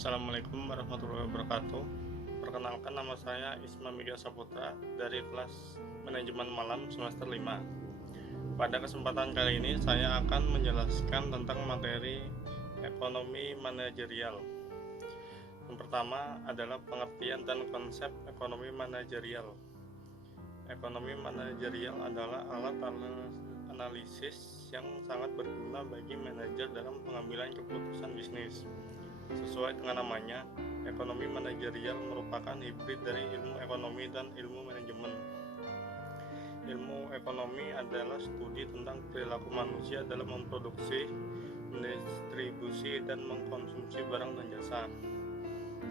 Assalamualaikum warahmatullahi wabarakatuh. Perkenalkan, nama saya Isma Mega Saputra dari kelas Manajemen Malam semester 5. Pada kesempatan kali ini saya akan menjelaskan tentang materi ekonomi manajerial. Yang pertama adalah pengertian dan konsep ekonomi manajerial. Ekonomi manajerial adalah alat analisis yang sangat berguna bagi manajer dalam pengambilan keputusan bisnis. Sesuai dengan namanya, ekonomi manajerial merupakan hibrid dari ilmu ekonomi dan ilmu manajemen. Ilmu ekonomi adalah studi tentang perilaku manusia dalam memproduksi, mendistribusi, dan mengkonsumsi barang dan jasa.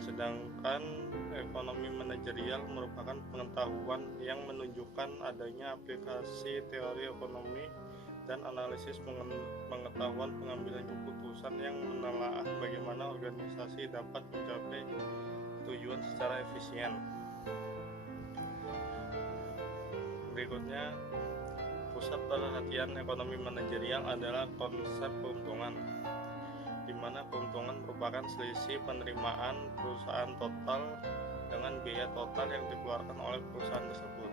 Sedangkan ekonomi manajerial merupakan pengetahuan yang menunjukkan adanya aplikasi teori ekonomi dan analisis pengetahuan pengambilan keputusan yang menelaah bagaimana organisasi dapat mencapai tujuan secara efisien. Berikutnya, pusat perhatian ekonomi manajerial adalah konsep keuntungan, di mana keuntungan merupakan selisih penerimaan perusahaan total dengan biaya total yang dikeluarkan oleh perusahaan tersebut.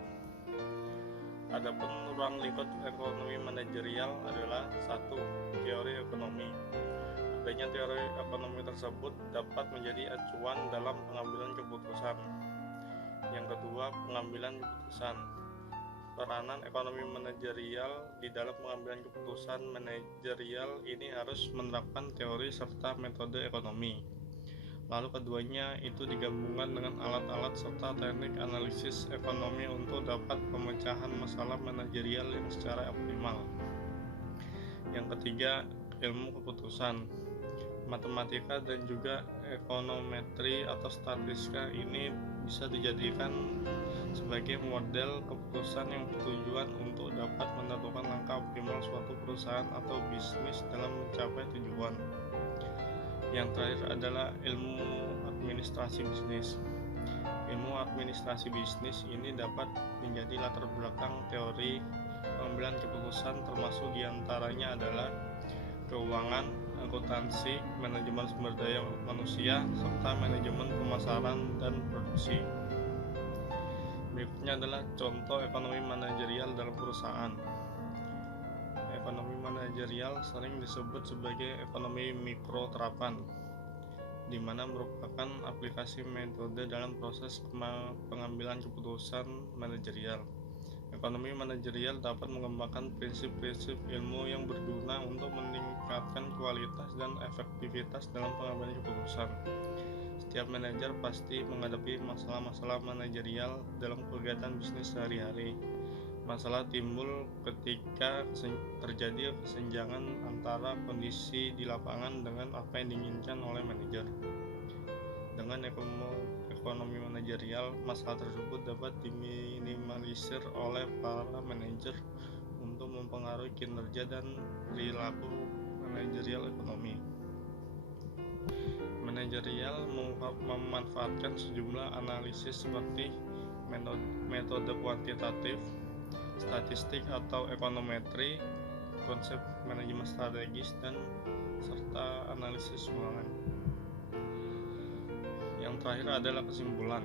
Adapun ruang lingkup ekonomi manajerial adalah 1. Teori ekonomi. Adanya teori ekonomi tersebut dapat menjadi acuan dalam pengambilan keputusan. Yang kedua, pengambilan keputusan. Peranan ekonomi manajerial di dalam pengambilan keputusan manajerial ini harus menerapkan teori serta metode ekonomi. Lalu keduanya itu digabungkan dengan alat-alat serta teknik analisis ekonomi untuk dapat pemecahan masalah manajerial yang secara optimal. Yang ketiga, ilmu keputusan. Matematika dan juga ekonometri atau statistika ini bisa dijadikan sebagai model keputusan yang bertujuan untuk dapat menentukan langkah optimal suatu perusahaan atau bisnis dalam mencapai tujuan. Yang terakhir adalah ilmu administrasi bisnis. Ilmu administrasi bisnis ini dapat menjadi latar belakang teori pengambilan keputusan, termasuk diantaranya adalah keuangan, akuntansi, manajemen sumber daya manusia, serta manajemen pemasaran dan produksi. Berikutnya adalah contoh ekonomi manajerial dalam perusahaan. Ekonomi manajerial sering disebut sebagai ekonomi mikro terapan, di mana merupakan aplikasi metode dalam proses pengambilan keputusan manajerial. Ekonomi manajerial dapat mengembangkan prinsip-prinsip ilmu yang berguna untuk meningkatkan kualitas dan efektivitas dalam pengambilan keputusan. Setiap manajer pasti menghadapi masalah-masalah manajerial dalam kegiatan bisnis sehari-hari. Masalah timbul ketika terjadi kesenjangan antara kondisi di lapangan dengan apa yang diinginkan oleh manajer. Dengan ekonomi manajerial, masalah tersebut dapat diminimalisir oleh para manajer untuk mempengaruhi kinerja dan perilaku manajerial ekonomi. Manajerial memanfaatkan sejumlah analisis seperti metode kuantitatif, statistik atau ekonometri, konsep manajemen strategis, dan serta analisis keuangan. Yang terakhir adalah kesimpulan.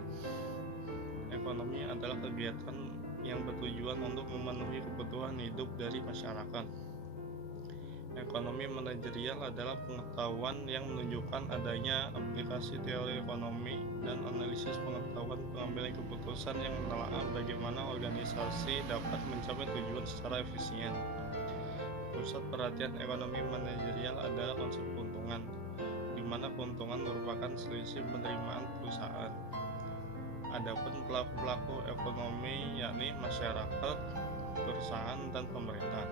Ekonomi adalah kegiatan yang bertujuan untuk memenuhi kebutuhan hidup dari masyarakat. Ekonomi manajerial adalah pengetahuan yang menunjukkan adanya aplikasi teori ekonomi dan analisis pengetahuan pengambilan keputusan yang menelaah bagaimana organisasi dapat mencapai tujuan secara efisien. Pusat perhatian ekonomi manajerial adalah konsep keuntungan, di mana keuntungan merupakan selisih penerimaan perusahaan. Adapun pelaku-pelaku ekonomi yakni masyarakat, perusahaan, dan pemerintah.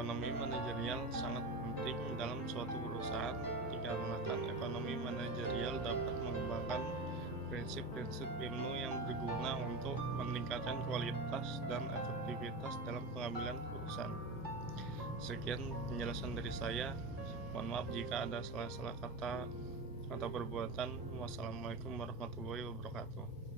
Ekonomi manajerial sangat penting dalam suatu perusahaan dikarenakan ekonomi manajerial dapat mengembangkan prinsip-prinsip ilmu yang berguna untuk meningkatkan kualitas dan efektivitas dalam pengambilan keputusan. Sekian penjelasan dari saya. Mohon maaf jika ada salah-salah kata atau perbuatan. Wassalamualaikum warahmatullahi wabarakatuh.